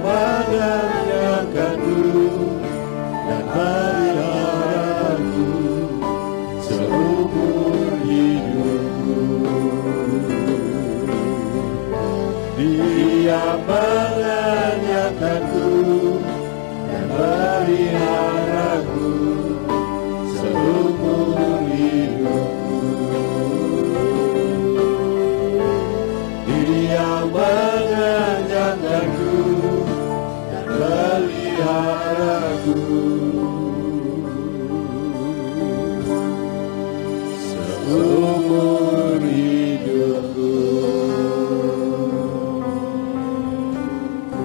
menyangkaku dan peliharaku seumur hidupku. Dia menyangkaku dan peliharaku seumur hidupku. Dia mengenyangkanku dan peliharaku seumur hidupku.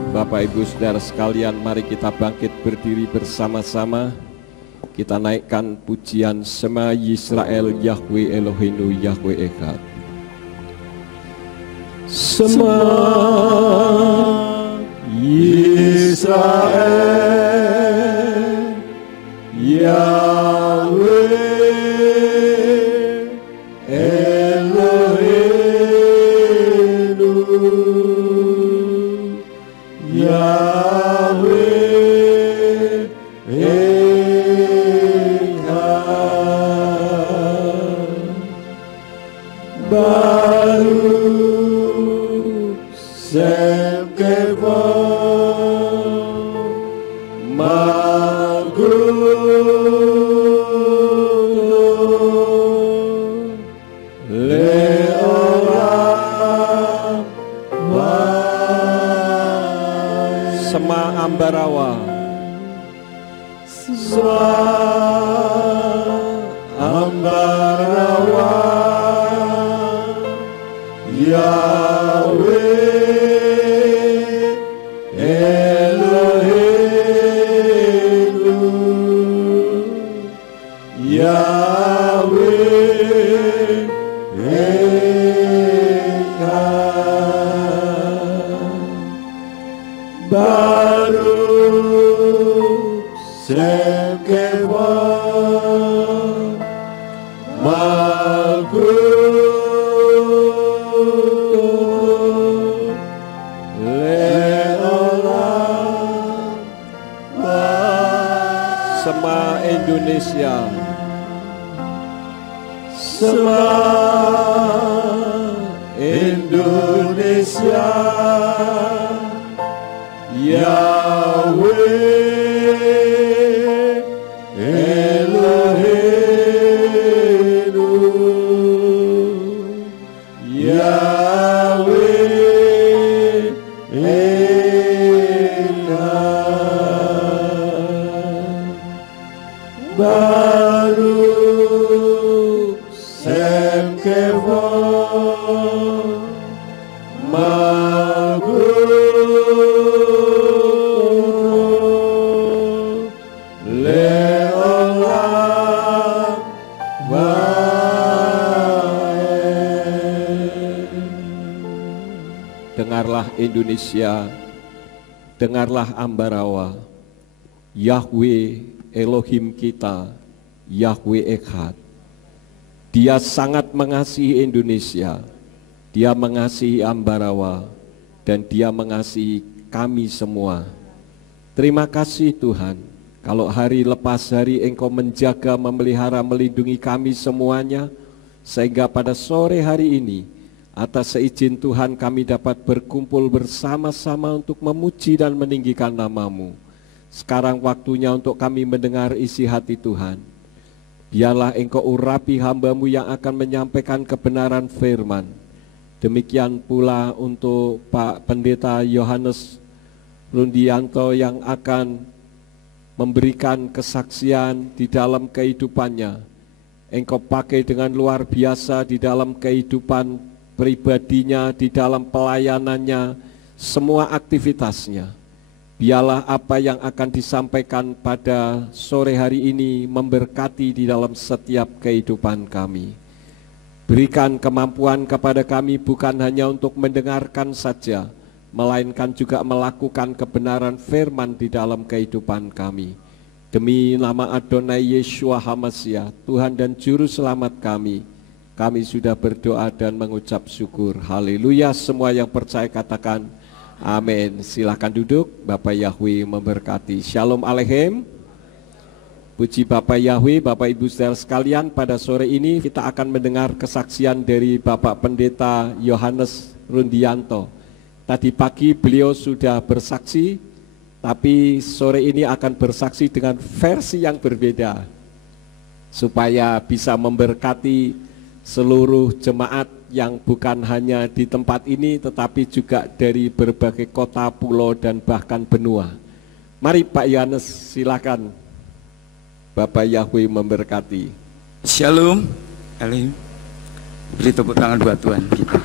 Bapak Ibu Saudara sekalian, mari kita bangkit berdiri bersama-sama. Kita naikkan pujian Shema Yisrael Yahweh Eloheinu Yahweh Echad. Shema Yisrael Yahweh Eloheinu Yahweh Echad. Baruch Shem Kevod Malkuto Leolam Vayah. Shema Ambarawa. Shema Ambarawa Yahweh Eloheinu Yahweh Echad. Baruch Shem Kevod Malkuto Leolam Vayah. Shema Indonesia. Shema Indonesia Yahweh Eloheinu Yahweh Echad. Baruch Shem Kevod Malkuto Leolam Vayah. Dengarlah Indonesia, dengarlah Ambarawa. Yahweh Elohim kita, Yahweh Echad. Dia sangat mengasihi Indonesia, Dia mengasihi Ambarawa, dan Dia mengasihi kami semua. Terima kasih Tuhan, kalau hari lepas hari Engkau menjaga, memelihara, melindungi kami semuanya, sehingga pada sore hari ini, atas seizin Tuhan kami dapat berkumpul bersama-sama untuk memuji dan meninggikan nama-Mu. Sekarang waktunya untuk kami mendengar isi hati Tuhan. Biarlah Engkau urapi hamba-Mu yang akan menyampaikan kebenaran firman. Demikian pula untuk Pak Pendeta Yohanes Rundianto yang akan memberikan kesaksian di dalam kehidupannya. Engkau pakai dengan luar biasa di dalam kehidupan pribadinya, di dalam pelayanannya, semua aktivitasnya. Biarlah apa yang akan disampaikan pada sore hari ini memberkati di dalam setiap kehidupan kami. Berikan kemampuan kepada kami bukan hanya untuk mendengarkan saja, melainkan juga melakukan kebenaran firman di dalam kehidupan kami. Demi nama Adonai Yeshua HaMashiach, Tuhan dan Juru Selamat kami sudah berdoa dan mengucap syukur. Haleluya. Semua yang percaya katakan Amin. Silahkan duduk. Bapak Yahweh memberkati. Shalom Aleichem. Puji Bapak Yahweh, Bapak Ibu saudara sekalian, pada sore ini kita akan mendengar kesaksian dari Bapak Pendeta Yohanes Rundianto. Tadi pagi beliau sudah bersaksi, tapi sore ini akan bersaksi dengan versi yang berbeda, supaya bisa memberkati seluruh jemaat yang bukan hanya di tempat ini, tetapi juga dari berbagai kota, pulau, dan bahkan benua. Mari Pak Yohanes, silakan. Bapak Yahweh memberkati. Shalom, Alim. Beri tepuk tangan buat Tuhan kita.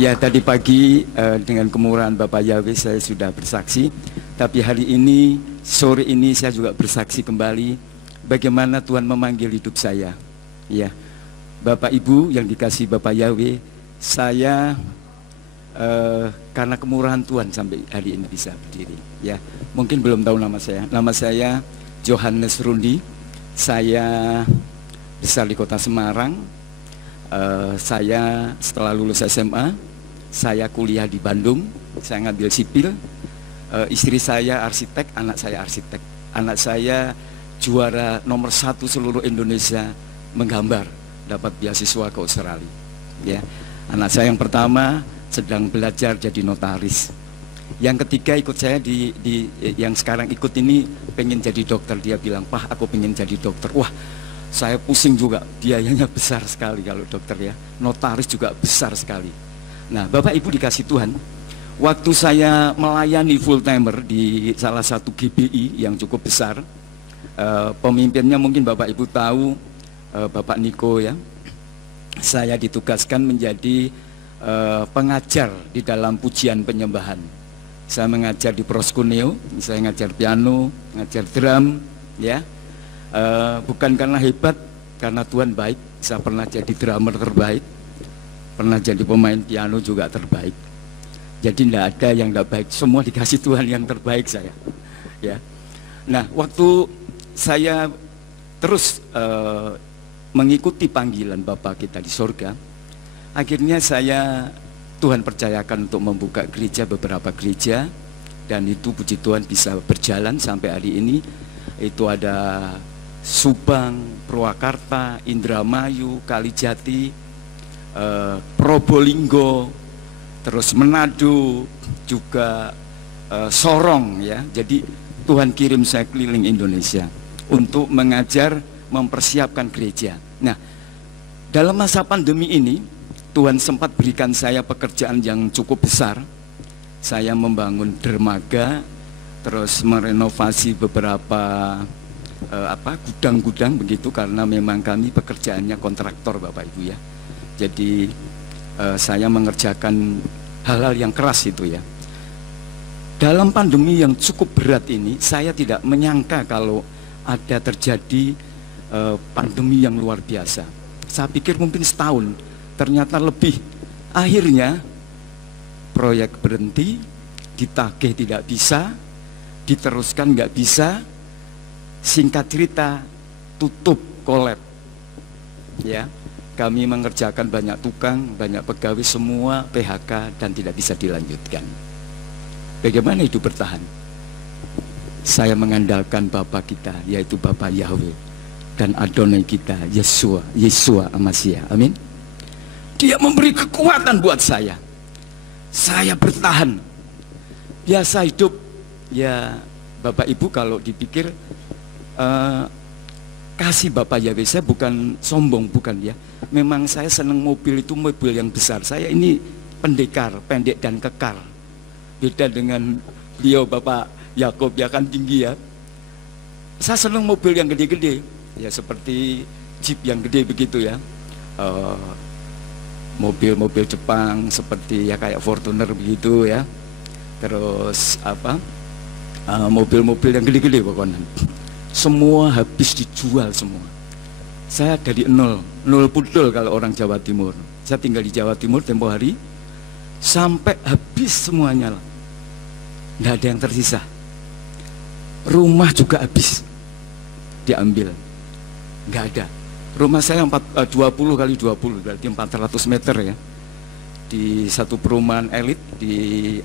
Ya, tadi pagi dengan kemurahan Bapak Yahweh saya sudah bersaksi, tapi hari ini, sore ini saya juga bersaksi kembali bagaimana Tuhan memanggil hidup saya. Ya, Bapak Ibu yang dikasihi Bapak Yahweh, saya karena kemurahan Tuhan sampai hari ini bisa berdiri. Ya, mungkin belum tahu nama saya. Nama saya Yohanes Rundi. Saya besar di kota Semarang. Saya setelah lulus SMA, saya kuliah di Bandung. Saya ngambil sipil. Istri saya arsitek, anak saya arsitek. Anak saya juara nomor 1 seluruh Indonesia menggambar, dapat beasiswa ke Australia. Ya, anak saya yang pertama sedang belajar jadi notaris. Yang ketiga ikut saya yang sekarang ikut ini pengen jadi dokter. Dia bilang, "Pak, aku pengen jadi dokter." Wah, saya pusing juga, biayanya besar sekali kalau dokter ya. Notaris juga besar sekali. Nah, Bapak Ibu dikasih Tuhan, waktu saya melayani full timer di salah satu GBI yang cukup besar, pemimpinnya mungkin Bapak Ibu tahu, Bapak Niko ya. Saya ditugaskan menjadi pengajar di dalam pujian penyembahan. Saya mengajar di Proskuneo, saya ngajar piano, ngajar drum, ya. Bukan karena hebat, karena Tuhan baik. Saya pernah jadi drummer terbaik, pernah jadi pemain piano juga terbaik. Jadi tidak ada yang tidak baik, semua dikasih Tuhan yang terbaik saya. Ya. Nah, waktu saya terus mengikuti panggilan Bapa kita di surga, akhirnya Tuhan percayakan untuk membuka gereja, beberapa gereja, dan itu puji Tuhan bisa berjalan sampai hari ini. Itu ada Subang, Purwakarta, Indramayu, Kalijati, Probolinggo, terus Manado, juga Sorong ya. Jadi Tuhan kirim saya keliling Indonesia untuk mengajar, mempersiapkan gereja. Nah, dalam masa pandemi ini Tuhan sempat berikan saya pekerjaan yang cukup besar. Saya membangun dermaga, terus merenovasi beberapa gudang-gudang begitu, karena memang kami pekerjaannya kontraktor Bapak Ibu ya. Jadi saya mengerjakan hal-hal yang keras itu ya. Dalam pandemi yang cukup berat ini, saya tidak menyangka kalau ada terjadi pandemi yang luar biasa. Saya pikir mungkin setahun, ternyata lebih. Akhirnya proyek berhenti, ditagih tidak bisa, diteruskan nggak bisa. Singkat cerita, tutup, kolab. Ya, kami mengerjakan banyak tukang, banyak pegawai, semua PHK dan tidak bisa dilanjutkan. Bagaimana hidup bertahan? Saya mengandalkan Bapa kita, yaitu Bapa Yahweh, dan Adonai kita, Yeshua Amasiah. Amin. Dia memberi kekuatan buat saya. Saya bertahan. Biasa hidup ya Bapak Ibu, kalau dipikir kasih Bapak Yahweh, saya bukan sombong, bukan ya. Memang saya senang mobil itu, mobil yang besar. Saya ini pendekar, pendek dan kekar. Beda dengan beliau Bapak Yakob, ya kan tinggi ya. Saya senang mobil yang gede-gede, ya seperti Jeep yang gede begitu ya. Mobil-mobil Jepang seperti ya kayak Fortuner begitu ya. Terus mobil-mobil yang gede-gede pokoknya. Semua habis dijual semua. Saya dari nol pudel kalau orang Jawa Timur. Saya tinggal di Jawa Timur tempo hari, sampai habis semuanya lah. Nggak ada yang tersisa. Rumah juga habis diambil, nggak ada. Rumah saya 20 kali 20, berarti 400 meter ya. di satu perumahan elit di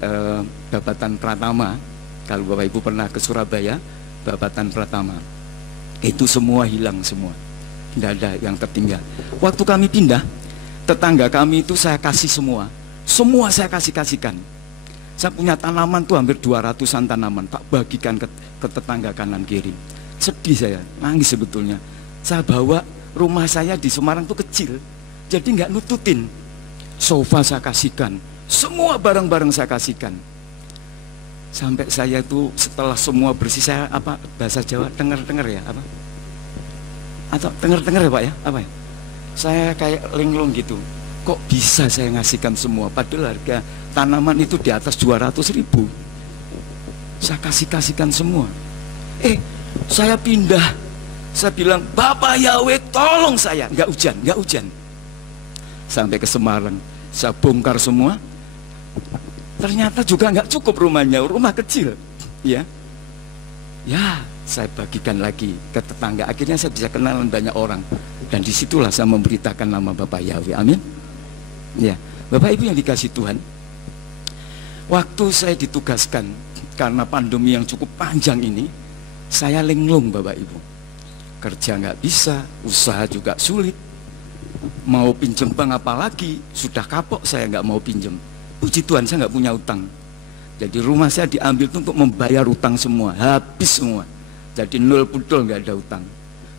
Babatan Pratama. Kalau Bapak Ibu pernah ke Surabaya, Babatan Pratama, itu semua hilang semua, tidak ada yang tertinggal. Waktu kami pindah, tetangga kami itu saya kasih semua saya kasihkan. Saya punya tanaman tuh hampir 200-an tanaman, tak bagikan ke tetangga kanan kiri. Sedih saya, nangis sebetulnya. Saya bawa rumah saya di Semarang tuh kecil, jadi nggak nututin. Sofa saya kasihkan, semua barang-barang saya kasihkan. Sampai saya itu setelah semua bersih, saya apa bahasa Jawa denger ya apa? Atau denger ya Pak ya? Apa ya? Saya kayak linglung gitu. Kok bisa saya ngasihkan semua? Padahal harga tanaman itu di atas 200.000. Saya kasihkan semua. Saya pindah. Saya bilang, Bapak Yahweh tolong saya. Nggak hujan. Sampai ke Semarang, saya bongkar semua. Ternyata juga nggak cukup rumahnya, rumah kecil. Ya, saya bagikan lagi ke tetangga. Akhirnya saya bisa kenalan banyak orang. Dan disitulah saya memberitakan nama Bapak Yahweh. Amin. Ya, Bapak Ibu yang dikasih Tuhan, waktu saya ditugaskan karena pandemi yang cukup panjang ini, saya linglung Bapak Ibu. Kerja nggak bisa, usaha juga sulit. Mau pinjem bank apalagi, sudah kapok saya nggak mau pinjem. Puji Tuhan saya nggak punya utang. Jadi rumah saya diambil untuk membayar utang semua, habis semua. Jadi nol pudol, nggak ada utang.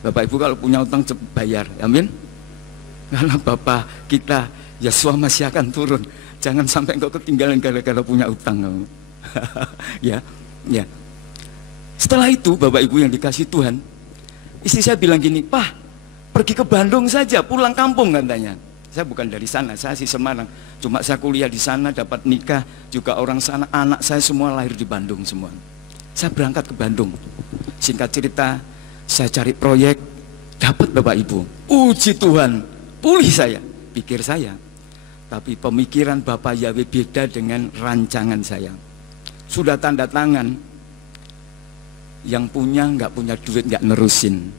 Bapak Ibu kalau punya utang cepat bayar, amin. Karena Bapak kita Yesus masih akan turun. Jangan sampai engkau ketinggalan gara-gara punya utang. ya. Setelah itu Bapak Ibu yang dikasih Tuhan, istri saya bilang gini, Pak, pergi ke Bandung saja, pulang kampung katanya. Saya bukan dari sana, saya si Semarang. Cuma saya kuliah di sana, dapat nikah juga orang sana. Anak saya semua lahir di Bandung semua. Saya berangkat ke Bandung. Singkat cerita, saya cari proyek, dapat Bapak Ibu. Puji Tuhan, pulih saya, pikir saya. Tapi pemikiran Bapak Yahweh beda dengan rancangan saya. Sudah tanda tangan, yang punya nggak punya duit, nggak nerusin.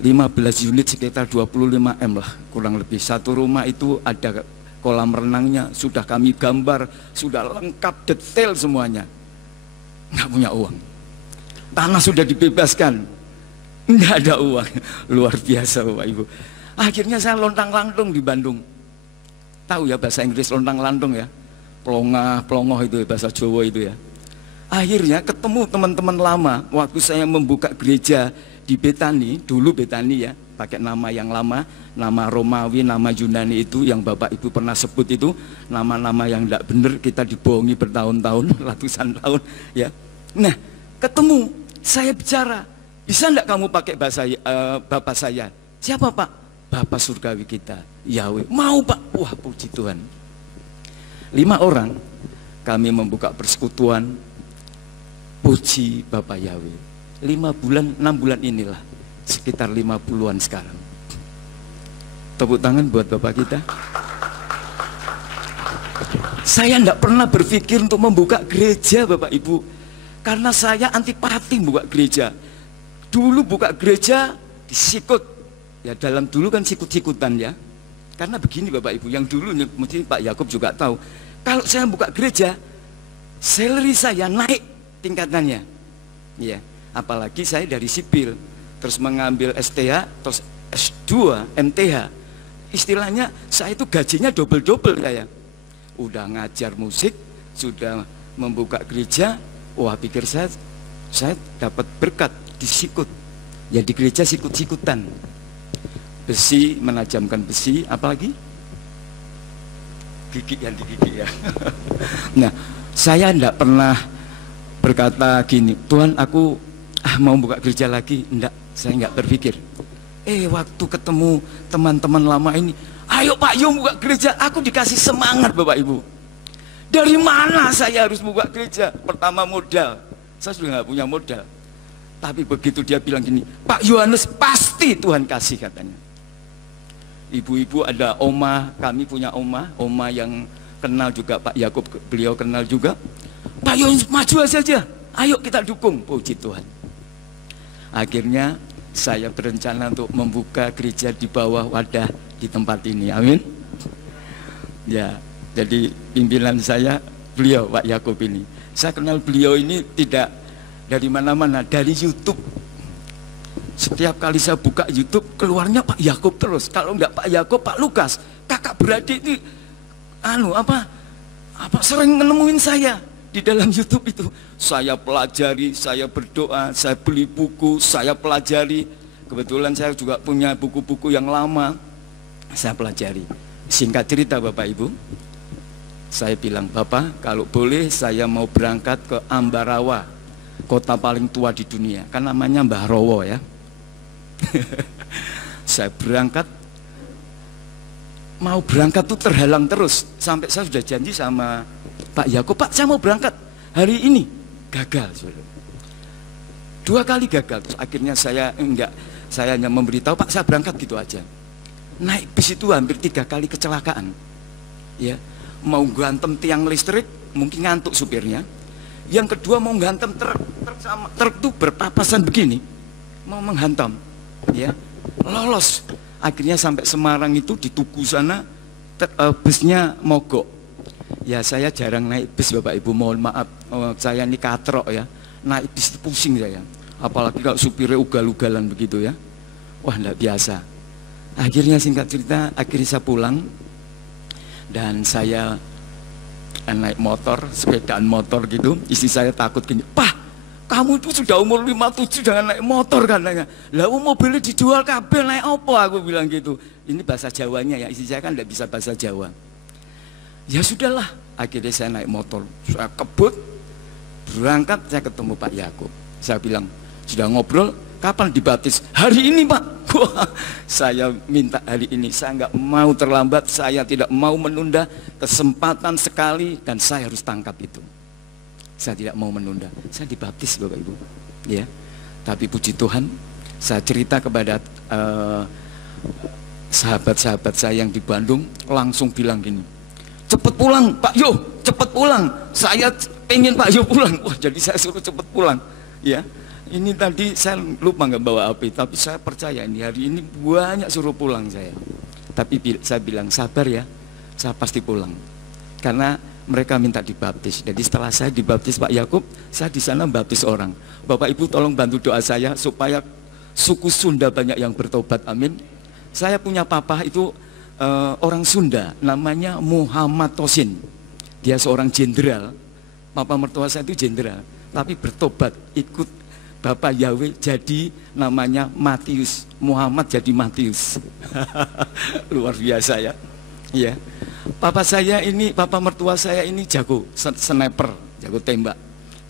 15 unit sekitar 25M lah, kurang lebih. Satu rumah itu ada kolam renangnya, sudah kami gambar, sudah lengkap detail semuanya. Nggak punya uang. Tanah sudah dibebaskan, nggak ada uang. Luar biasa Bapak Ibu. Akhirnya saya lontang-lantung di Bandung. Tahu ya bahasa Inggris lontang-lantung ya, pelongoh itu bahasa Jawa itu ya. Akhirnya ketemu teman-teman lama waktu saya membuka gereja di Betani, dulu Betani ya, pakai nama yang lama, nama Romawi, nama Yunani itu yang Bapak Ibu pernah sebut itu, nama-nama yang tidak benar, kita dibohongi bertahun-tahun, ratusan tahun ya. Nah, ketemu, saya bicara, bisa enggak kamu pakai bahasa Bapak saya? Siapa Pak? Bapak surgawi kita, Yahweh. Mau Pak? Wah, puji Tuhan. 5 orang kami membuka persekutuan, puji Bapak Yahweh. 5 bulan, 6 bulan inilah, sekitar 50-an sekarang. Tepuk tangan buat Bapak kita. Saya tidak pernah berpikir untuk membuka gereja Bapak Ibu, karena saya antipati buka gereja. Dulu buka gereja disikut. Ya dalam dulu kan sikut-sikutan ya. Karena begini Bapak Ibu, yang dulu mungkin Pak Yakub juga tahu. Kalau saya buka gereja, salary saya naik tingkatannya. Ya, apalagi saya dari sipil, terus mengambil STH, terus S2, MTH. Istilahnya saya itu gajinya double-double saya. Udah ngajar musik, sudah membuka gereja, wah pikir saya dapat berkat disikut. Ya di gereja sikut-sikutan. Besi, menajamkan besi, apalagi gigi yang di gigi ya. Nah, saya tidak pernah berkata gini, Tuhan aku mau buka gereja lagi. Enggak, saya nggak berpikir. Waktu ketemu teman-teman lama ini, ayo Pak Yum buka gereja, aku dikasih semangat Bapak Ibu. Dari mana saya harus buka gereja? Pertama modal, saya sudah nggak punya modal. Tapi begitu dia bilang gini, Pak Yohanes pasti Tuhan kasih katanya. Ibu-ibu ada oma, kami punya oma yang kenal juga Pak Yakub, beliau kenal juga. Pak Yohanes maju saja, ayo kita dukung, puji Tuhan. Akhirnya saya berencana untuk membuka gereja di bawah wadah di tempat ini, amin. Ya, jadi pimpinan saya beliau Pak Yakub ini. Saya kenal beliau ini tidak dari mana-mana, dari YouTube. Setiap kali saya buka YouTube keluarnya Pak Yakub terus. Kalau enggak Pak Yakub, Pak Lukas, kakak beradik ini sering menemuin saya di dalam YouTube itu. Saya pelajari, saya berdoa, saya beli buku, saya pelajari. Kebetulan saya juga punya buku-buku yang lama, saya pelajari. Singkat cerita Bapak Ibu, saya bilang, Bapak kalau boleh saya mau berangkat ke Ambarawa, kota paling tua di dunia, kan namanya Mbah Rowo ya. Saya mau berangkat tuh terhalang terus, sampai saya sudah janji sama Pak Yakub, Pak saya mau berangkat hari ini, gagal. 2 kali gagal, terus akhirnya saya hanya memberitahu, Pak saya berangkat gitu aja. Naik bis itu hampir 3 kali kecelakaan, ya. Mau gantem tiang listrik, mungkin ngantuk supirnya. Yang kedua mau gantem truk itu berpapasan begini, mau menghantam, ya. Lolos. Akhirnya sampai Semarang itu di Tugu sana, busnya mogok. Ya saya jarang naik bis Bapak Ibu, mohon maaf, saya ini katrok ya. Naik bis pusing saya, apalagi kalau supirnya ugal-ugalan begitu ya. Wah enggak biasa. Akhirnya singkat cerita, akhirnya saya pulang. Dan saya naik motor, sepedaan motor gitu. Istri saya takut gini, Pak kamu itu sudah umur 57 jangan naik motor katanya. Lah mobilnya dijual kabel naik apa, aku bilang gitu. Ini bahasa Jawanya ya, istri saya kan enggak bisa bahasa Jawa. Ya sudahlah, akhirnya saya naik motor, saya kebut, berangkat, saya ketemu Pak Yakub. Saya bilang, sudah ngobrol, kapan dibaptis? Hari ini Pak. Wah, saya minta hari ini, saya nggak mau terlambat, saya tidak mau menunda, kesempatan sekali dan saya harus tangkap itu. Saya tidak mau menunda, saya dibaptis Bapak Ibu. Ya, tapi puji Tuhan, saya cerita kepada sahabat-sahabat saya yang di Bandung, langsung bilang gini, cepet pulang Pak Yo, cepet pulang, saya pengen Pak Yo pulang. Wah, jadi saya suruh cepet pulang. Ya, ini tadi saya lupa nggak bawa api, tapi saya percaya ini hari ini banyak suruh pulang saya. Tapi saya bilang sabar ya, saya pasti pulang. Karena mereka minta dibaptis. Jadi setelah saya dibaptis Pak Yakub, saya di sana baptis orang. Bapak Ibu tolong bantu doa saya supaya suku Sunda banyak yang bertobat. Amin. Saya punya papa itu orang Sunda, namanya Muhammad Tosin. Dia seorang jenderal. Papa mertua saya itu jenderal, tapi bertobat ikut Bapak Yahweh jadi namanya Matius. Muhammad jadi Matius. Luar biasa ya. Iya. Papa mertua saya ini jago sniper, jago tembak.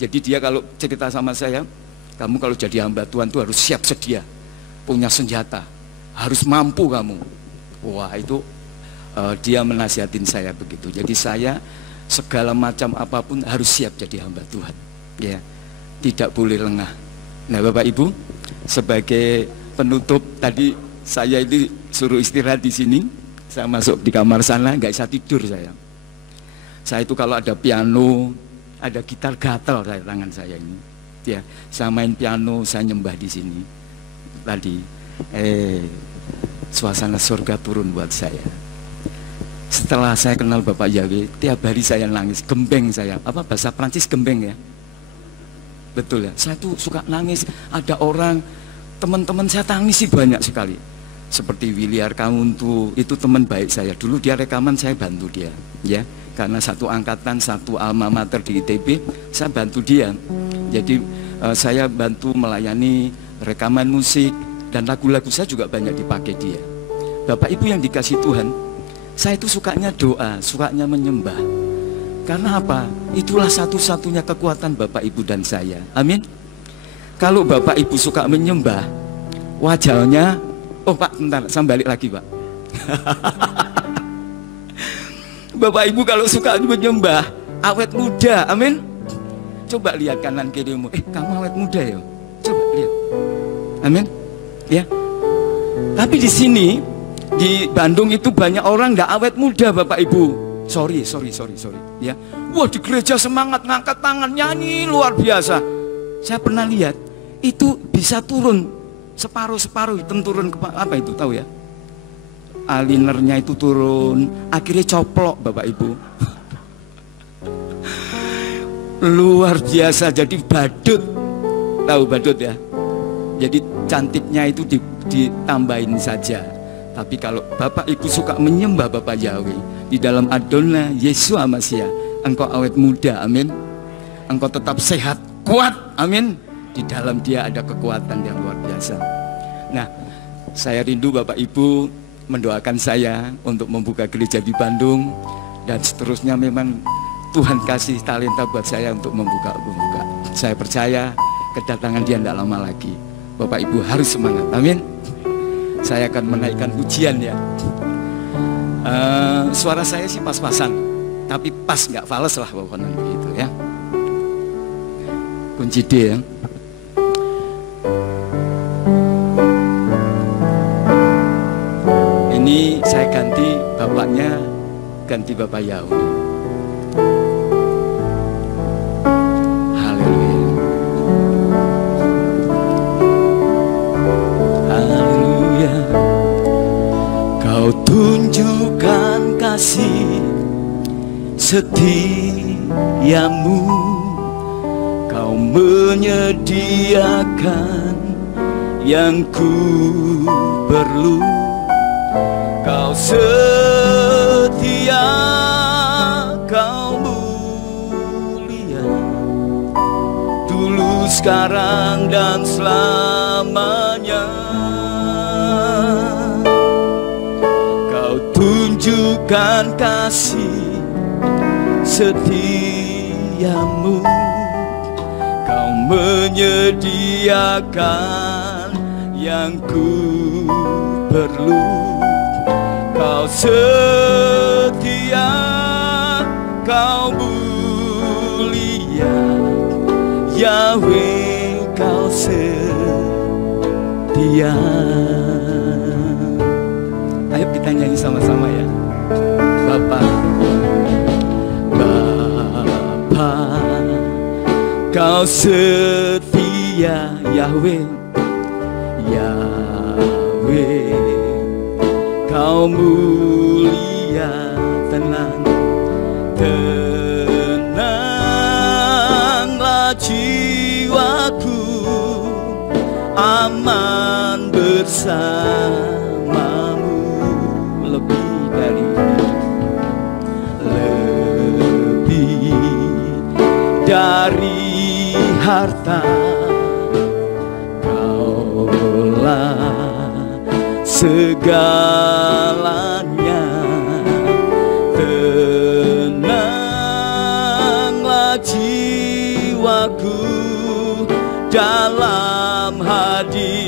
Jadi dia kalau cerita sama saya, kamu kalau jadi hamba Tuhan tuh harus siap sedia, punya senjata, harus mampu kamu. Wah itu dia menasihatin saya begitu. Jadi saya segala macam apapun harus siap jadi hamba Tuhan. Ya, tidak boleh lengah. Nah Bapak Ibu, sebagai penutup tadi saya ini suruh istirahat di sini. Saya masuk di kamar sana nggak bisa tidur saya. Saya itu kalau ada piano, ada gitar gatal saya tangan saya ini. Ya, saya main piano, saya nyembah di sini. Tadi, suasana surga turun buat saya. Setelah saya kenal Bapak Yahweh, tiap hari saya nangis, gembeng saya. Apa bahasa Prancis gembeng ya? Betul ya. Saya tuh suka nangis. Ada orang, teman-teman saya tangisi banyak sekali. Seperti Willy Arkauntu, itu teman baik saya. Dulu dia rekaman, saya bantu dia, ya. Karena satu angkatan, satu alma mater di ITB, saya bantu dia. Jadi saya bantu melayani rekaman musik dan lagu-lagu saya juga banyak dipakai dia. Bapak Ibu yang dikasih Tuhan, saya itu sukanya doa, sukanya menyembah. Karena apa? Itulah satu-satunya kekuatan Bapak Ibu dan saya. Amin. Kalau Bapak Ibu suka menyembah, wajahnya, oh Pak, bentar, saya balik lagi Pak. Bapak Ibu kalau suka menyembah, awet muda, amin. Coba lihat kanan kirimu, kamu awet muda ya. Coba lihat, amin. Ya. Tapi di sini, di Bandung itu banyak orang nggak awet muda Bapak Ibu. Sorry. Ya. Wah di gereja semangat, ngangkat tangan, nyanyi luar biasa. Saya pernah lihat, itu bisa turun separuh hitam turun ke apa itu tahu ya? alinernya itu turun, akhirnya coplok Bapak Ibu. Luar biasa, jadi badut. Tahu badut ya? Jadi cantiknya itu ditambahin saja. Tapi kalau Bapak Ibu suka menyembah Bapak Yahweh, di dalam Adonai Yesus Masiah, engkau awet muda, amin. Engkau tetap sehat, kuat, amin. Di dalam Dia ada kekuatan yang luar biasa. Nah, saya rindu Bapak Ibu mendoakan saya untuk membuka gereja di Bandung, dan seterusnya. Memang Tuhan kasih talenta buat saya untuk membuka. Saya percaya kedatangan Dia tidak lama lagi. Bapak Ibu harus semangat, amin. Saya akan menaikkan pujian ya. Suara saya sih pas-pasan, tapi pas nggak fales lah pokoknya begitu ya. Kunci D ya. Ini saya ganti bapaknya, ganti Bapak Yahweh. Tunjukkan kasih setiamu, kau menyediakan yang ku perlu. Kau setia, kau mulia, dulu, sekarang, dan selamanya. Tunjukkan kasih setiamu, kau menyediakan yang ku perlu. Kau setia, kau mulia, Yahweh, kau setia. Ayo kita nyanyi sama-sama ya. Bapa, kau setia, Yahweh, kau mulia, tenanglah jiwaku, aman bersama. Dari harta, kaulah segalanya. Tenanglah jiwaku dalam hadirat-Mu.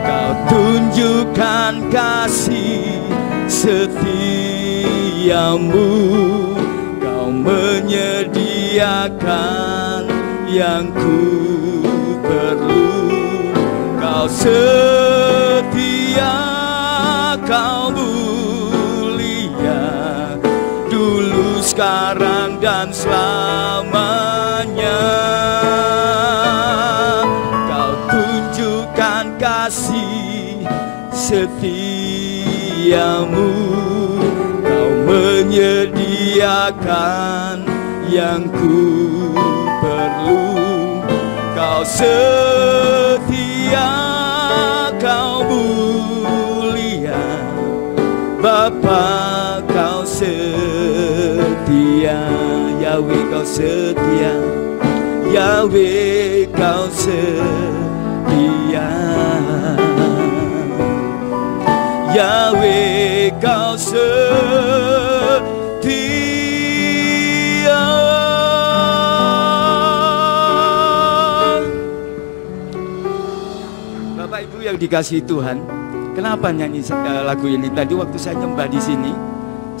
Kau tunjukkan kasih setiamu, kau menyediakan yang ku perlu. Kau setia, kau mulia, dulu, sekarang, dan selamanya. Kau tunjukkan kasih setiamu, menyediakan yang ku perlu. Kau setia, kau mulia, Bapa, kau setia. Yahweh, kau setia, Yahweh, kau setia, Yahweh, kau setia. Bapak Ibu yang dikasihi Tuhan, kenapa nyanyi lagu ini? Tadi waktu saya nyembah di sini,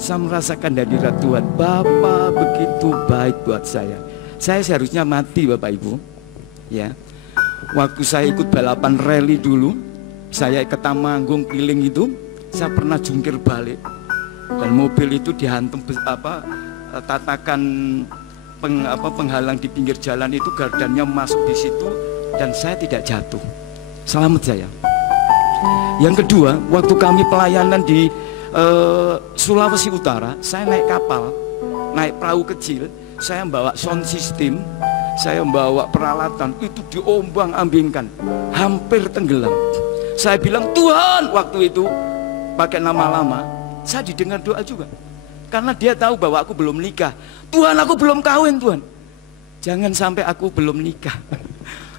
saya merasakan hadirat Tuhan. Bapa begitu baik buat saya. Saya seharusnya mati Bapak Ibu. Ya, waktu saya ikut balapan rally dulu, saya ke Temanggung keliling itu, saya pernah jungkir balik dan mobil itu dihantam tatakan penghalang di pinggir jalan itu, gardannya masuk di situ dan saya tidak jatuh. Selamat saya. Yang kedua, waktu kami pelayanan di Sulawesi Utara, saya naik kapal, naik perahu kecil, saya membawa sound system, saya membawa peralatan, itu diombang-ambingkan, hampir tenggelam. Saya bilang, Tuhan, waktu itu pakai nama lama, saya didengar doa juga. Karena dia tahu bahwa aku belum nikah. Tuhan, aku belum kawin, Tuhan. Jangan sampai aku belum nikah.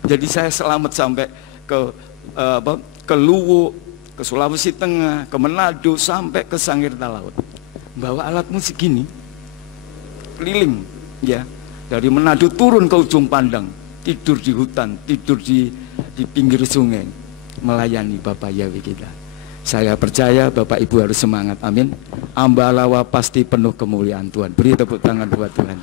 Jadi saya selamat sampai ke Luwu, ke Sulawesi Tengah, ke Manado, sampai ke Sangirta Laut. Bawa alat musik gini, keliling, ya, dari Manado turun ke ujung pandang, tidur di hutan, tidur di pinggir sungai, melayani Bapak Yahweh kita. Saya percaya Bapak Ibu harus semangat, amin. Ambalawa pasti penuh kemuliaan Tuhan. Beri tepuk tangan buat Tuhan.